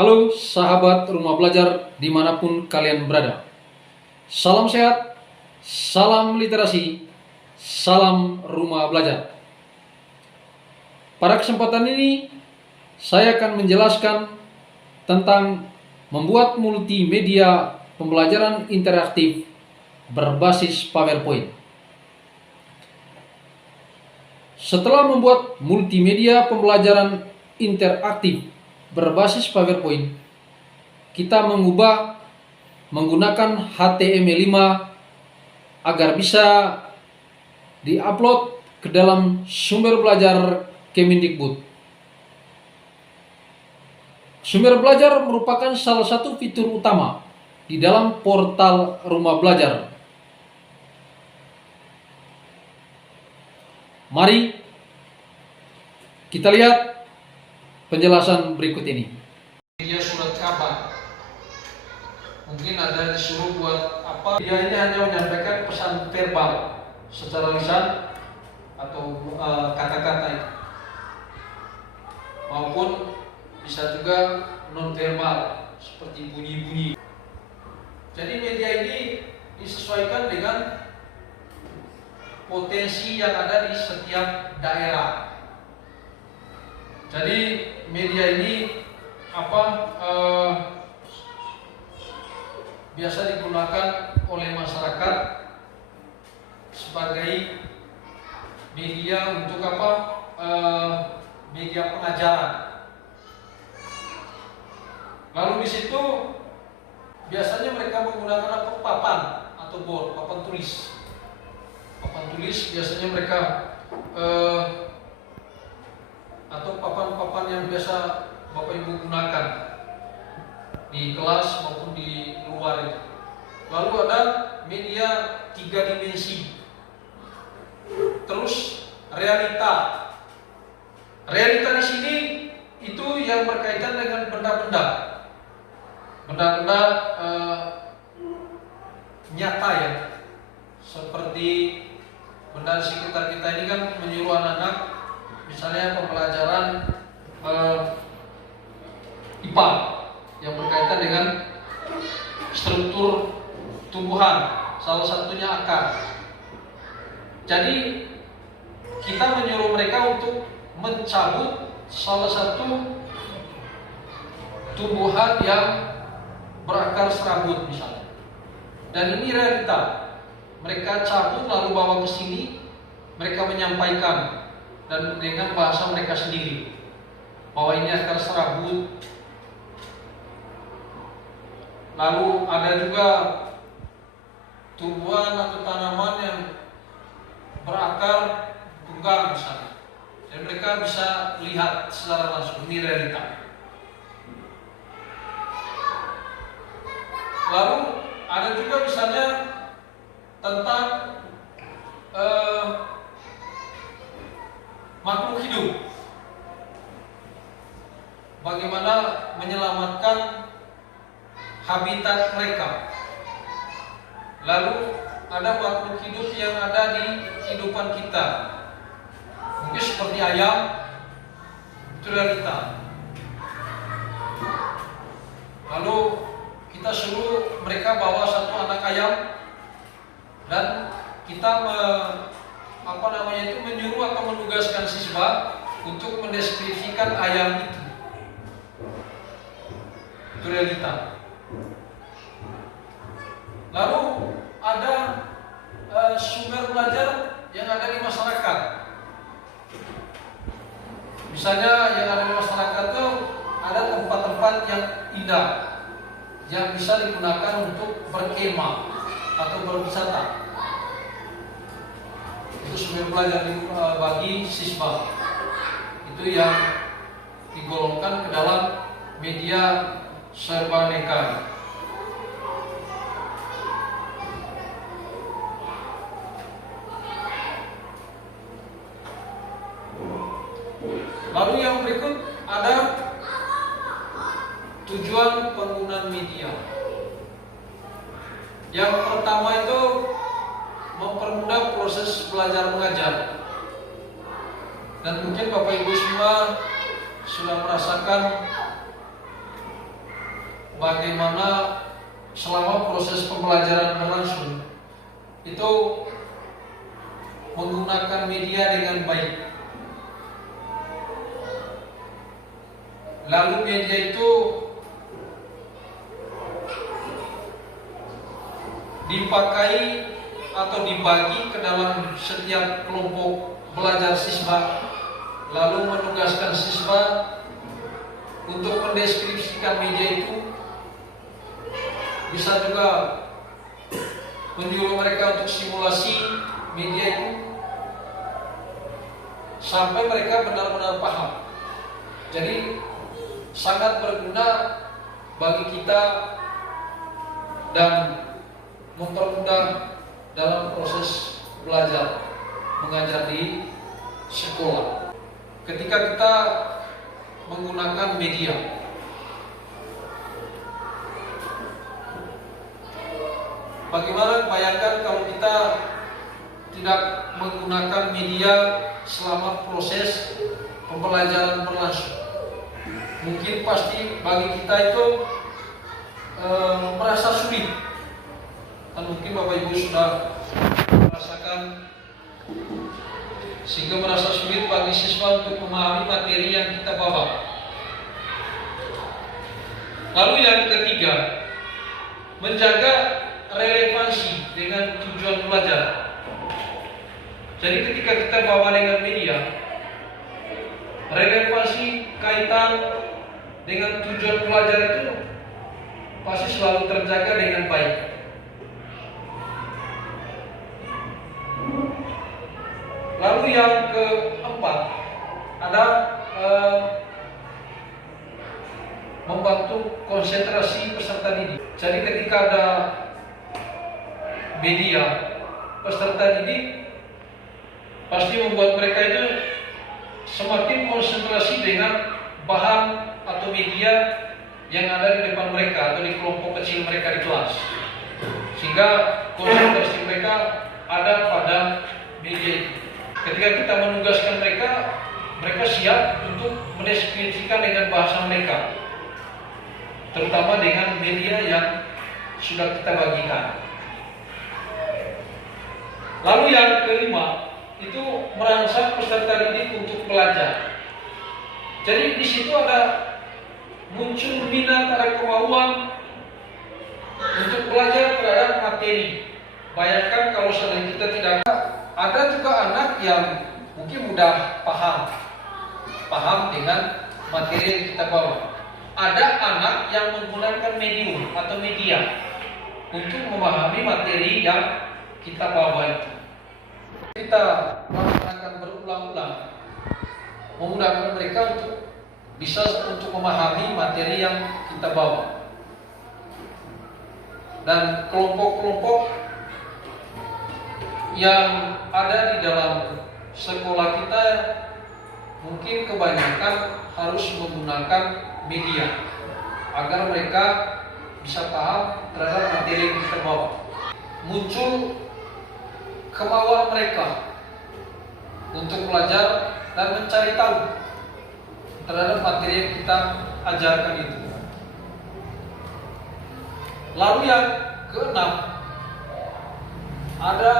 Halo sahabat rumah belajar dimanapun kalian berada. Salam sehat, salam literasi, salam rumah belajar. Pada kesempatan ini saya akan menjelaskan tentang membuat multimedia pembelajaran interaktif berbasis PowerPoint. Setelah membuat multimedia pembelajaran interaktif berbasis PowerPoint, kita mengubah menggunakan HTML5 agar bisa diupload ke dalam sumber belajar Kemendikbud. Sumber belajar merupakan salah satu fitur utama di dalam portal rumah belajar. Mari kita lihat penjelasan berikut ini. Media surat kabar. Mungkin ada disuruh buat apa? Dia ini hanya menyampaikan pesan verbal secara lisan atau kata-kata, maupun bisa juga non verbal seperti bunyi-bunyi. Jadi media ini disesuaikan dengan potensi yang ada di setiap daerah. Jadi media ini biasa digunakan oleh masyarakat sebagai media untuk media pengajaran. Lalu di situ biasanya mereka menggunakan papan atau board, papan tulis. Papan tulis biasanya mereka atau papan-papan yang biasa Bapak Ibu gunakan di kelas maupun di luar itu. Lalu ada media 3 dimensi. Terus realita. Realita di sini itu yang berkaitan dengan benda-benda. Benda-benda nyata ya. Seperti benda di sekitar kita ini kan menyuruh anak-anak, misalnya pembelajaran IPA yang berkaitan dengan struktur tumbuhan, salah satunya akar. Jadi kita menyuruh mereka untuk mencabut salah satu tumbuhan yang berakar serabut misalnya. Dan ini realita. Mereka cabut lalu bawa ke sini, mereka menyampaikan dan dengan bahasa mereka sendiri bahwa ini akar serabut. Lalu ada juga tumbuhan atau tanaman yang berakar tunggal misalnya. Dan mereka bisa lihat secara langsung ini realita. Lalu ada juga misalnya tentang makhluk hidup, bagaimana menyelamatkan habitat mereka. Lalu ada makhluk hidup yang ada di kehidupan kita, mungkin seperti ayam, itu realita. Lalu kita suruh mereka bawa satu anak ayam, dan kita menyuruh atau menugaskan siswa untuk mendeskripsikan ayam itu. Itu realita. Lalu ada sumber belajar yang ada di masyarakat. Misalnya yang ada di masyarakat itu ada tempat-tempat yang indah yang bisa digunakan untuk berkemah atau berwisata. Itu sumber belajar bagi siswa. Itu yang digolongkan ke dalam media serbaneka. Lalu yang berikut ada tujuan penggunaan media. Yang pertama itu mempermudah proses belajar mengajar. Dan mungkin Bapak Ibu semua sudah merasakan bagaimana selama proses pembelajaran berlangsung itu menggunakan media dengan baik. Lalu media itu dipakai atau dibagi ke dalam setiap kelompok belajar siswa, lalu menugaskan siswa untuk mendeskripsikan media itu. Bisa juga menyuruh mereka untuk simulasi media itu sampai mereka benar-benar paham. Jadi sangat berguna bagi kita dan mempermudah dalam proses belajar mengajar di sekolah. Ketika kita menggunakan media, bagaimana bayangkan kalau kita tidak menggunakan media selama proses pembelajaran berlangsung? Mungkin pasti bagi kita itu merasa sulit. Dan mungkin Bapak Ibu sudah merasakan, sehingga merasa sulit bagi siswa untuk memahami materi yang kita bawa. Lalu yang ketiga, menjaga relevansi dengan tujuan belajar. Jadi ketika kita bawa dengan media, relevansi kaitan dengan tujuan belajar itu pasti selalu terjaga dengan baik. Lalu yang keempat, ada membantu konsentrasi peserta didik. Jadi ketika ada media, peserta didik pasti membuat mereka itu semakin konsentrasi dengan bahan atau media yang ada di depan mereka atau di kelompok kecil mereka di kelas, sehingga konsentrasi mereka ada pada media itu. Ketika kita menugaskan mereka, mereka siap untuk mendeskripsikan dengan bahasa mereka, terutama dengan media yang sudah kita bagikan. Lalu yang kelima, itu merangsang peserta didik untuk belajar. Jadi di situ ada muncul minat, ada kemauan untuk belajar terhadap materi. Bayangkan kalau seandainya kita tidak ada juga anak yang mungkin mudah paham dengan materi yang kita bawa. Ada anak yang menggunakan medium atau media untuk memahami materi yang kita bawa itu. Kita akan berulang-ulang memudahkan mereka untuk bisa untuk memahami materi yang kita bawa. Dan kelompok-kelompok yang ada di dalam sekolah kita mungkin kebanyakan harus menggunakan media agar mereka bisa paham terhadap materi yang kita bawa. Muncul kemauan mereka untuk belajar dan mencari tahu terhadap materi yang kita ajarkan itu. Lalu yang keenam, ada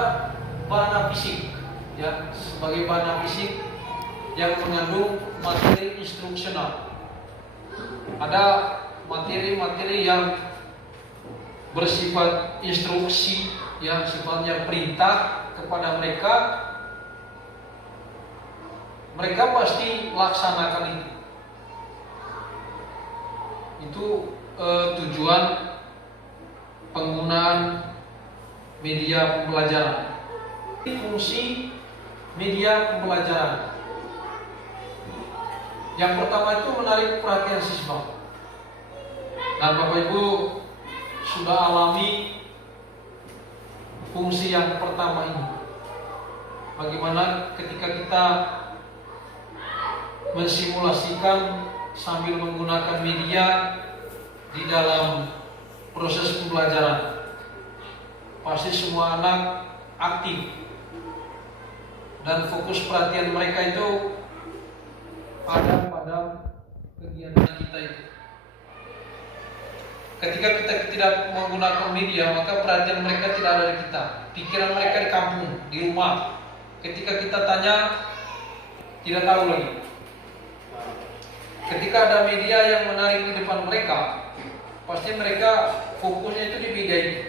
warna fisik, ya, sebagai warna fisik yang mengandung materi instruksional. Ada materi-materi yang bersifat instruksi, yang sifatnya perintah kepada mereka. Mereka pasti laksanakan itu. Itu tujuan penggunaan media pembelajaran. Fungsi media pembelajaran. Yang pertama itu menarik perhatian siswa. Dan Bapak Ibu sudah alami fungsi yang pertama ini. Bagaimana ketika kita mensimulasikan sambil menggunakan media di dalam proses pembelajaran, pasti semua anak aktif dan fokus perhatian mereka itu pada kegiatan kita itu. Ketika kita tidak menggunakan media, maka perhatian mereka tidak ada di kita. Pikiran mereka di kampung, di rumah. Ketika kita tanya, tidak tahu lagi. Ketika ada media yang menarik di depan mereka, pasti mereka fokusnya itu di media itu.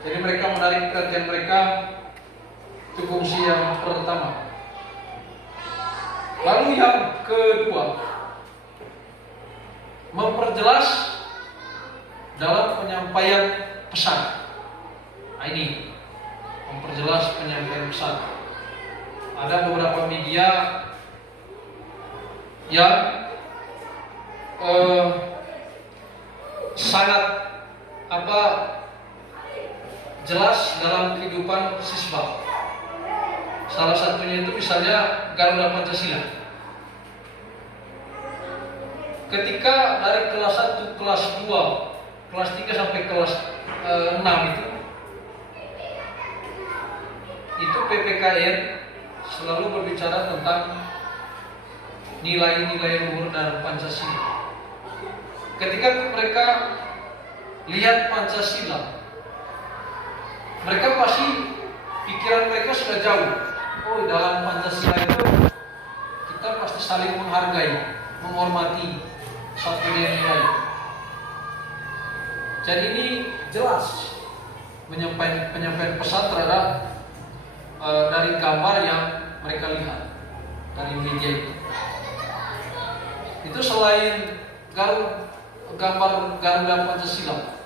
Jadi mereka menarik perhatian mereka, itu fungsi yang pertama. Lalu yang kedua, memperjelas dalam penyampaian pesan. Nah, ini memperjelas penyampaian pesan. Ada beberapa media yang sangat jelas dalam kehidupan siswa. Salah satunya itu misalnya Garuda Pancasila. Ketika dari kelas 1, kelas 2, kelas 3 sampai kelas 6 itu PPKN selalu berbicara tentang nilai-nilai luhur dan Pancasila. Ketika mereka lihat Pancasila, mereka pasti pikiran mereka sudah jauh. Oh, dalam Pancasila itu kita pasti saling menghargai, menghormati satu nilai. Jadi ini jelas penyampaian pesan terhadap dari gambar yang mereka lihat dari media itu. Itu selain gambar Garuda Pancasila,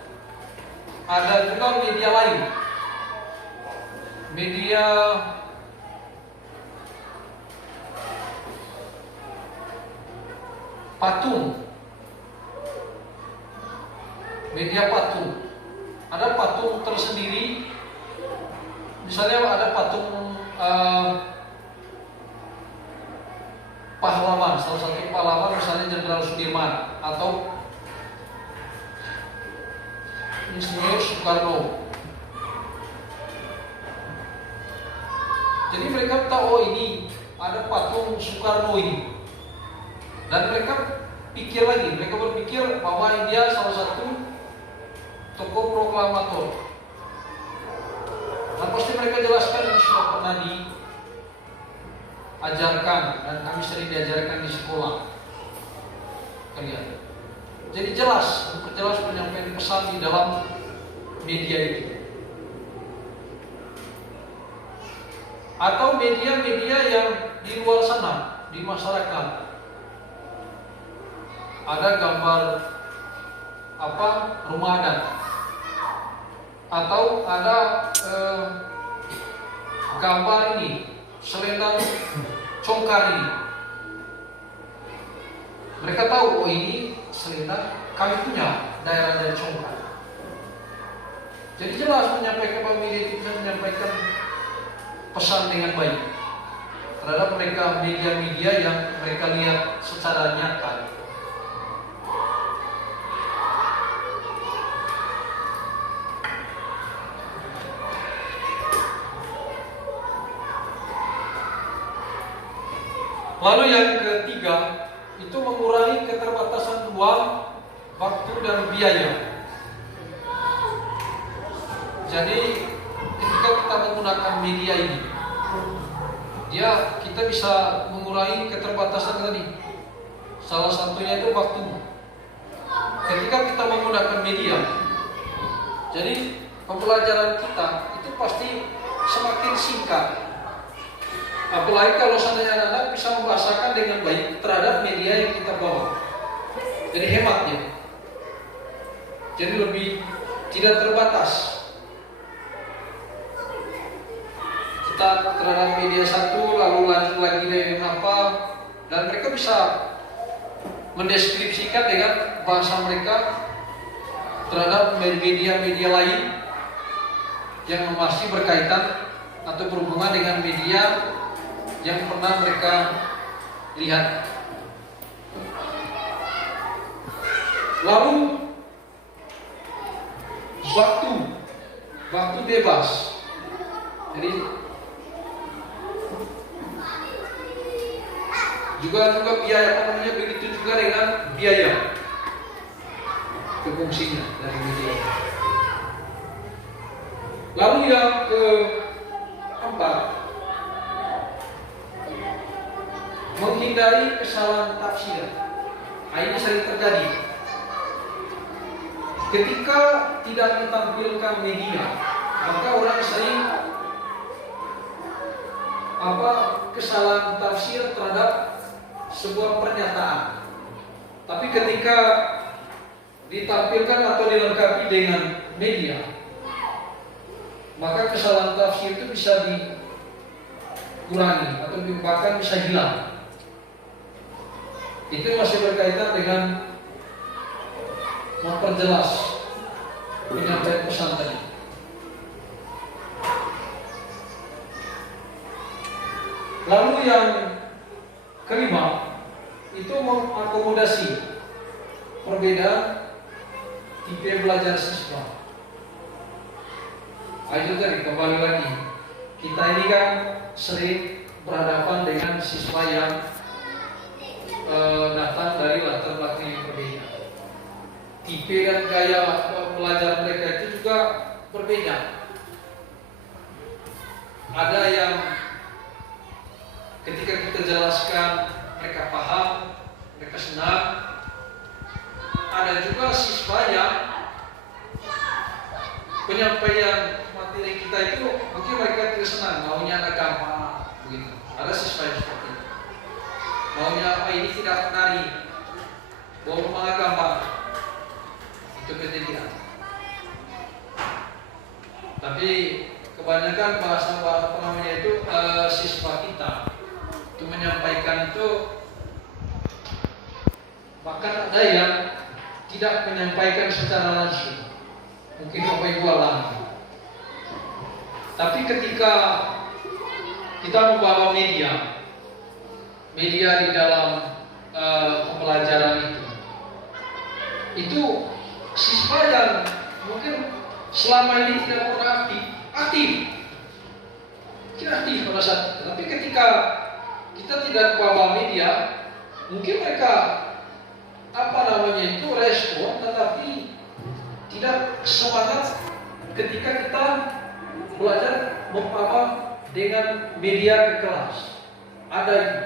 ada juga media lain. Media patung. Media patung. Ada patung tersendiri. Misalnya ada patung pahlawan, salah satu pahlawan misalnya Jenderal Sudirman atau Insinyur Soekarno. Jadi mereka tahu, oh ini ada patung Soekarno ini. Dan mereka pikir lagi, mereka berpikir bahwa dia salah satu tokoh proklamator. Nah, pasti mereka jelaskan ini sudah pernah diajarkan dan kami sering diajarkan di sekolah. Kalian. Jadi jelas, memperjelas penyampaian pesan di dalam media itu. Atau media-media yang di luar sana, di masyarakat. Ada gambar rumah adat, atau ada gambar ini selendang congkar ini. Mereka tahu, oh ini selendang kami punya daerah dari congkar. Jadi jelas menyampaikan media itu menyampaikan pesan dengan baik terhadap mereka media-media yang mereka lihat secara nyata. Lalu yang ketiga, itu mengurangi keterbatasan ruang, waktu dan biaya. Jadi ketika kita menggunakan media ini, kita bisa mengurangi keterbatasan tadi. Salah satunya itu waktu. Ketika kita menggunakan media, jadi pembelajaran kita itu pasti semakin singkat. Apalagi kalau seandainya anak-anak bisa membahasakan dengan baik terhadap media yang kita bawa. Jadi hemat ya. Jadi lebih tidak terbatas. Kita terhadap media satu, lalu lanjut lagi dengan apa, dan mereka bisa mendeskripsikan dengan bahasa mereka terhadap media-media lain yang masih berkaitan atau berhubungan dengan media yang pernah mereka lihat. Lalu waktu bebas. Jadi juga biaya, begitu juga dengan biaya. fungsinya dari media. Lalu yang keempat, menghindari kesalahan tafsir. Ini sering terjadi. Ketika tidak ditampilkan media, maka orang sering kesalahan tafsir terhadap sebuah pernyataan. Tapi ketika ditampilkan atau dilengkapi dengan media, maka kesalahan tafsir itu bisa dikurangi atau bahkan bisa hilang. Itu masih berkaitan dengan memperjelas penyampaian pesan tadi. Lalu yang kelima itu mengakomodasi perbedaan tipe belajar siswa. Itu tadi kembali lagi, kita ini kan sering berhadapan dengan siswa yang datang dari latar belakang yang berbeda. Tipe dan gaya belajar mereka itu juga berbeda. Ada yang ketika kita jelaskan mereka paham, mereka senang. Ada juga siswa yang penyampaian materi kita itu mungkin mereka tidak senang, maunya agak gampang begitu. Ada siswa yang seperti itu. Maunya ini tidak menarik, bawa malah gampang. Itu kejadian. Tapi kebanyakan bahasa itu siswa kita itu menyampaikan itu, bahkan ada yang tidak menyampaikan secara langsung, mungkin Bapak Ibu alami. Tapi ketika kita membawa media di dalam pembelajaran itu siswa yang mungkin selama ini tidak pernah aktif pada saat itu. Tapi ketika kita tidak bawa media, mungkin mereka itu respon, tetapi tidak semangat ketika kita belajar memahami dengan media ke kelas. Ada ini.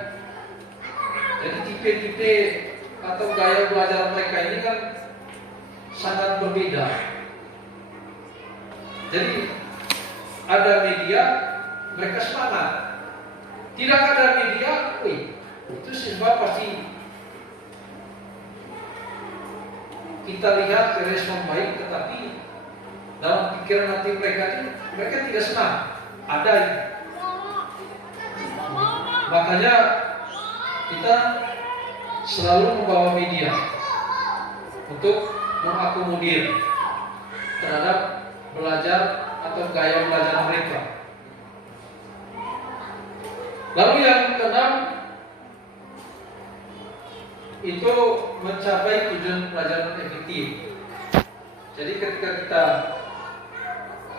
Jadi tipe-tipe atau gaya belajar mereka ini kan sangat berbeda. Jadi ada media, mereka semangat. Tidak ada media, itu siswa pasti kita lihat respon baik, tetapi dalam pikiran hati mereka tidak senang. Ada ini. Makanya kita selalu membawa media untuk mengakomodir terhadap belajar atau gaya belajar mereka. Lalu yang keenam itu mencapai tujuan pelajaran efektif. Jadi ketika kita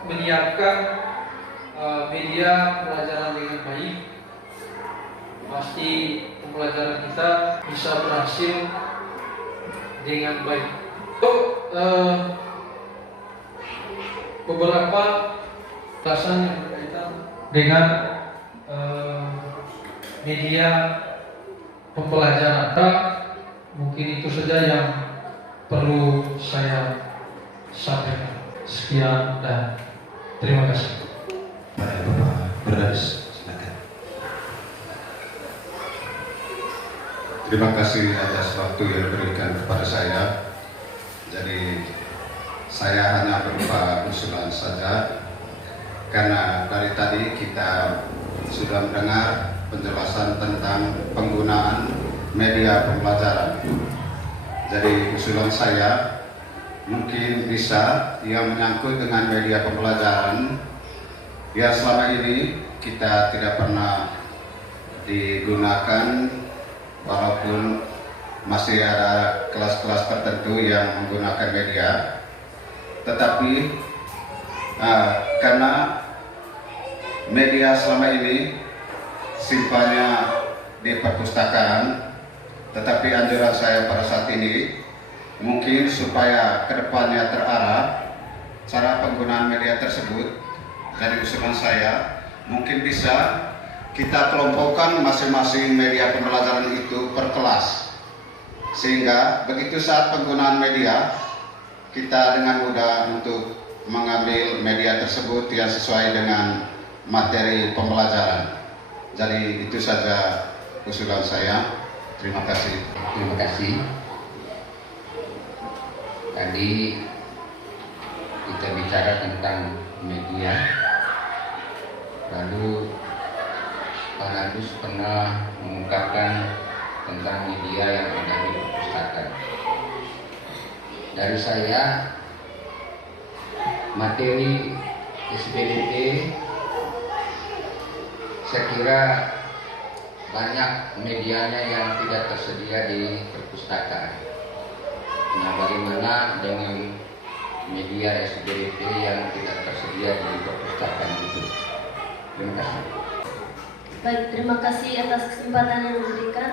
menyiapkan media pelajaran dengan baik, pasti pembelajaran kita bisa berhasil dengan baik. Untuk beberapa bahasan yang berkaitan dengan media pembelajaran, mungkin itu saja yang perlu saya sampaikan. Sekian dan terima kasih. Baik, Bapak Berdas, silakan. Terima kasih atas waktu yang diberikan kepada saya. Jadi saya hanya berupa usulan saja, karena dari tadi kita sudah mendengar penjelasan tentang penggunaan media pembelajaran. Jadi usulan saya mungkin bisa yang menyangkut dengan media pembelajaran. Ya, selama ini kita tidak pernah digunakan, walaupun masih ada kelas-kelas tertentu yang menggunakan media. Tetapi karena media selama ini simpannya di perpustakaan, tetapi anjuran saya pada saat ini mungkin supaya kedepannya terarah cara penggunaan media tersebut, dari usulan saya mungkin bisa kita kelompokkan masing-masing media pembelajaran itu per kelas, sehingga begitu saat penggunaan media kita dengan mudah untuk mengambil media tersebut yang sesuai dengan materi pembelajaran. Jadi itu saja usulan saya. Terima kasih. Terima kasih. Tadi kita bicara tentang media, lalu Pak Nadus pernah mengungkapkan tentang media yang ada di perpustakaan. Dari saya, materi SBDP saya kira banyak medianya yang tidak tersedia di perpustakaan. Nah, bagaimana dengan media SBDP yang tidak tersedia di perpustakaan itu? Terima kasih. Baik, terima kasih atas kesempatan yang diberikan.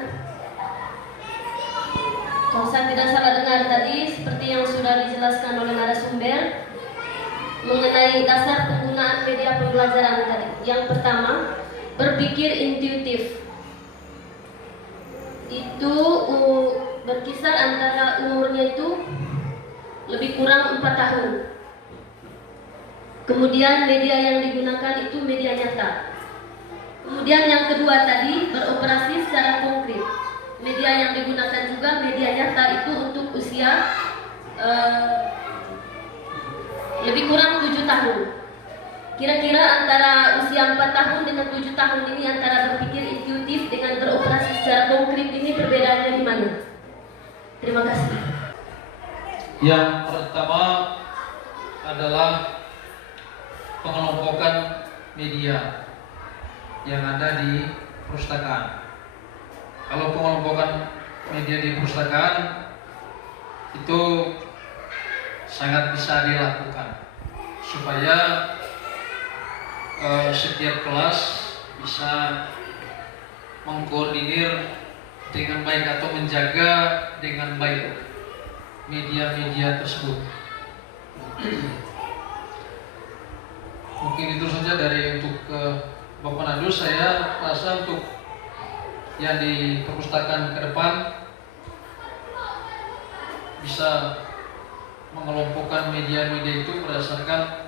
Kalau saya tidak salah dengar tadi, seperti yang sudah dijelaskan oleh narasumber mengenai dasar penggunaan media pembelajaran tadi. Yang pertama, berpikir intuitif. Itu berkisar antara umurnya itu lebih kurang 4 tahun. Kemudian media yang digunakan itu media nyata. Kemudian yang kedua tadi, beroperasi secara konkret. Media yang digunakan juga media nyata itu untuk usia lebih kurang 7 tahun. Kira-kira antara usia 4 tahun dengan 7 tahun ini, antara berpikir intuitif dengan beroperasi secara konkret ini perbedaannya di mana? Terima kasih. Yang pertama adalah pengelompokan media yang ada di perpustakaan. Kalau pengelompokan media di perpustakaan itu sangat bisa dilakukan supaya setiap kelas bisa mengkoordinir dengan baik atau menjaga dengan baik media-media tersebut. Mungkin itu saja dari untuk Bapak Nadus. Saya rasa untuk yang di perpustakaan ke depan bisa mengelompokkan media-media itu berdasarkan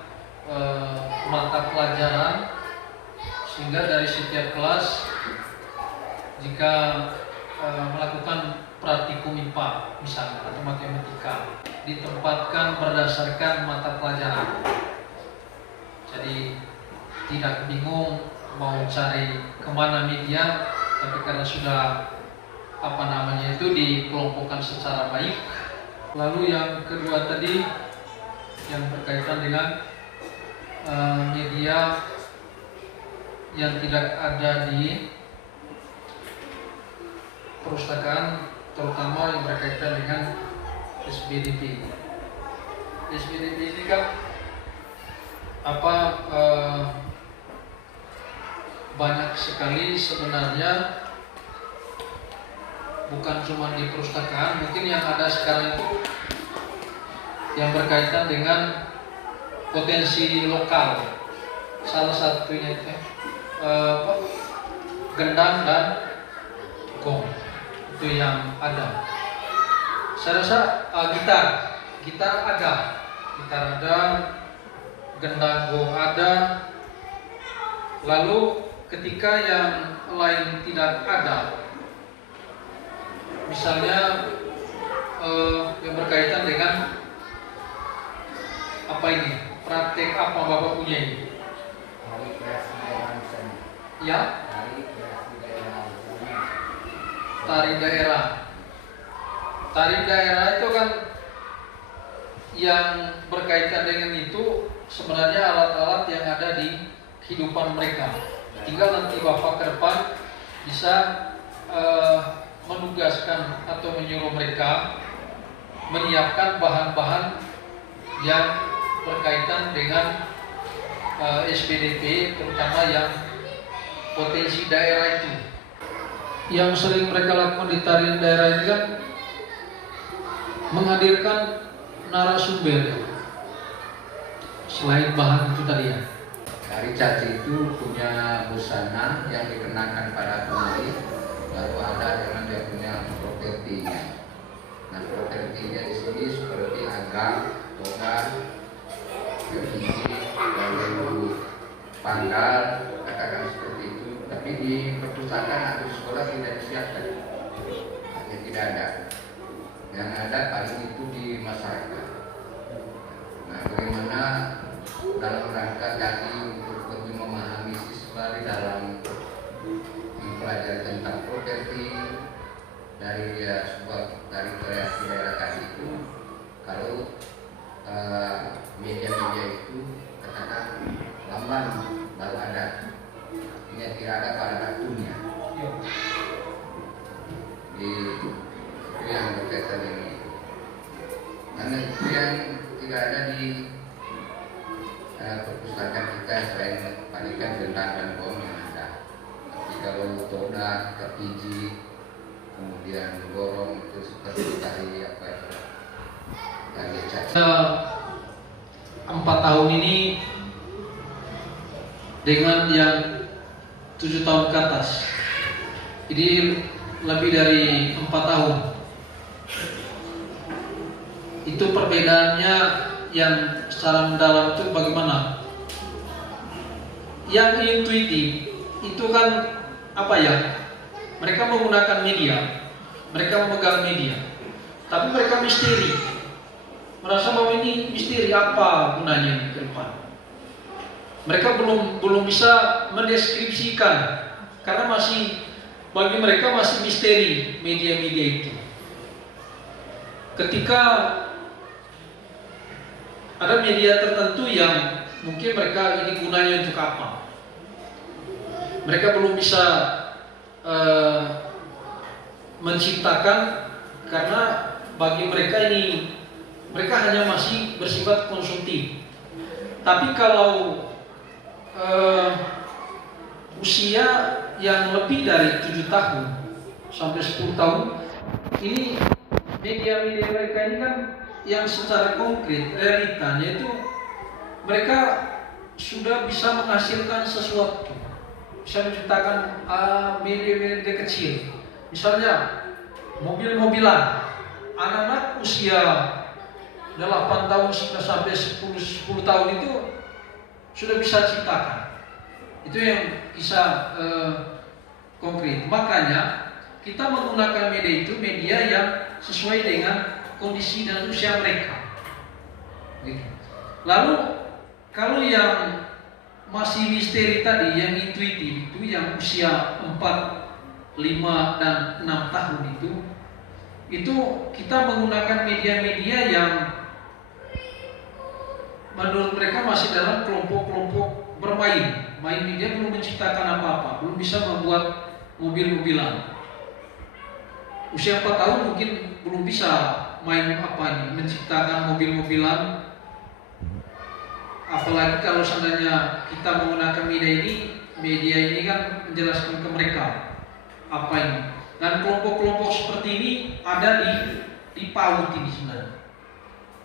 mata pelajaran, sehingga dari setiap kelas jika melakukan praktikum IPA misalnya atau matematika ditempatkan berdasarkan mata pelajaran. Jadi tidak bingung mau cari kemana media, tapi karena sudah itu dikelompokkan secara baik. Lalu yang kedua tadi yang berkaitan dengan media yang tidak ada di perpustakaan, terutama yang berkaitan dengan SBDP. SBDP ini kan banyak sekali sebenarnya, bukan cuma di perpustakaan. Mungkin yang ada sekarang itu yang berkaitan dengan potensi lokal. Salah satunya itu gendang dan gong, itu yang ada. Saya rasa gitar ada, gendang gong ada. Lalu ketika yang lain tidak ada, misalnya yang berkaitan dengan praktek apa Bapak punya ini? Ya, tari daerah. Tari daerah itu kan yang berkaitan dengan itu sebenarnya alat-alat yang ada di kehidupan mereka. Tinggal nanti Bapak ke depan bisa menugaskan atau menyuruh mereka menyiapkan bahan-bahan yang berkaitan dengan SBDP, terutama yang potensi daerah itu. Yang sering mereka lakukan di tarian daerah ini kan menghadirkan narasumber selain bahan itu tadi ya. Dari caci itu punya busana yang dikenakan pada pembeli, lalu ada dengan dia punya propertinya. Nah, propertinya di sini seperti agam, toga, gigi, lalu panggal, katakan seperti itu. Tapi di perpustakaan atau di sekolah tidak disiapkan, hanya tidak ada. Yang ada paling itu di masyarakat. Nah, bagaimana dalam rangka tadi untuk lebih memahami siswa di dalam mempelajari tentang properti dari dari kreasi daerah tadi itu, kalau media-media itu katakan lamban baru ada, ini tidak ada pada waktunya. Itu yang berkaitan ini, karena itu yang tidak ada di perpustakaan kita selain panikan bentang dan bom yang ada. Tapi kalau toda, kapiji, kemudian gorong itu seperti tadi apa itu tadi caci. 4 tahun ini dengan yang 7 tahun ke atas, ini lebih dari 4 tahun. Itu perbedaannya yang secara mendalam itu bagaimana? Yang intuitif itu kan apa ya? Mereka menggunakan media, mereka memegang media, tapi mereka misteri, merasa bahwa ini misteri apa gunanya ke depan. Mereka belum bisa mendeskripsikan karena masih bagi mereka masih misteri media-media itu. Ketika ada media tertentu yang mungkin mereka ini gunanya untuk apa, mereka belum bisa menciptakan, karena bagi mereka ini mereka hanya masih bersifat konsumtif. Tapi kalau usia yang lebih dari 7 tahun sampai 10 tahun, ini media-media mereka ini kan yang secara konkret realitanya itu mereka sudah bisa menghasilkan sesuatu, bisa menciptakan media-media kecil. Misalnya mobil-mobilan, anak-anak usia 8 tahun sampai 10 tahun itu sudah bisa ciptakan. Itu yang bisa konkret. Makanya kita menggunakan media itu media yang sesuai dengan kondisi dan usia mereka. Lalu kalau yang masih misteri tadi, yang intuitif itu, yang usia 4, 5 dan 6 tahun itu kita menggunakan media-media yang menurut mereka masih dalam kelompok-kelompok bermain. Main media belum menciptakan apa-apa, belum bisa membuat mobil-mobilan. Usia 4 tahun mungkin belum bisa main menciptakan mobil-mobilan. Apalagi kalau seandainya kita menggunakan media ini kan menjelaskan ke mereka apa ini. Dan kelompok-kelompok seperti ini ada di PAUD ini sebenarnya.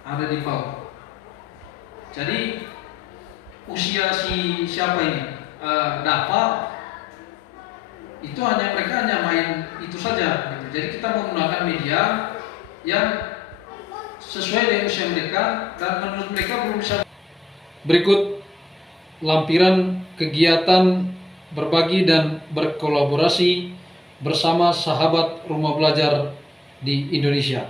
Ada di PAUD. Jadi usia siapa ini? Dava itu mereka hanya main itu saja gitu. Jadi kita menggunakan media yang sesuai dengan usia mereka dan menurut mereka belum bisa. Berikut lampiran kegiatan berbagi dan berkolaborasi bersama sahabat rumah belajar di Indonesia.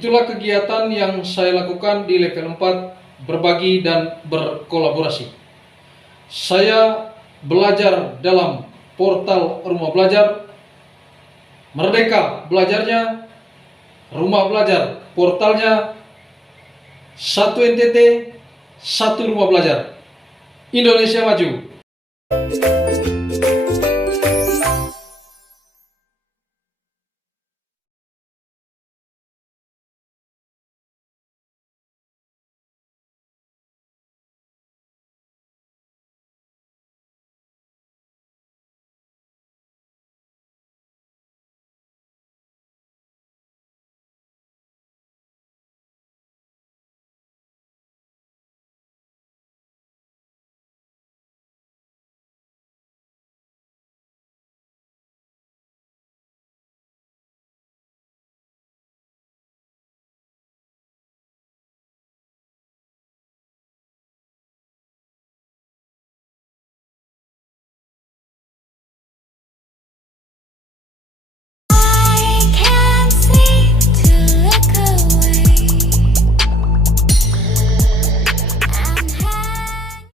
Itulah kegiatan yang saya lakukan di level 4, berbagi dan berkolaborasi. Saya belajar dalam portal rumah belajar, Merdeka belajarnya, rumah belajar portalnya, 1 NTT, satu rumah belajar. Indonesia maju.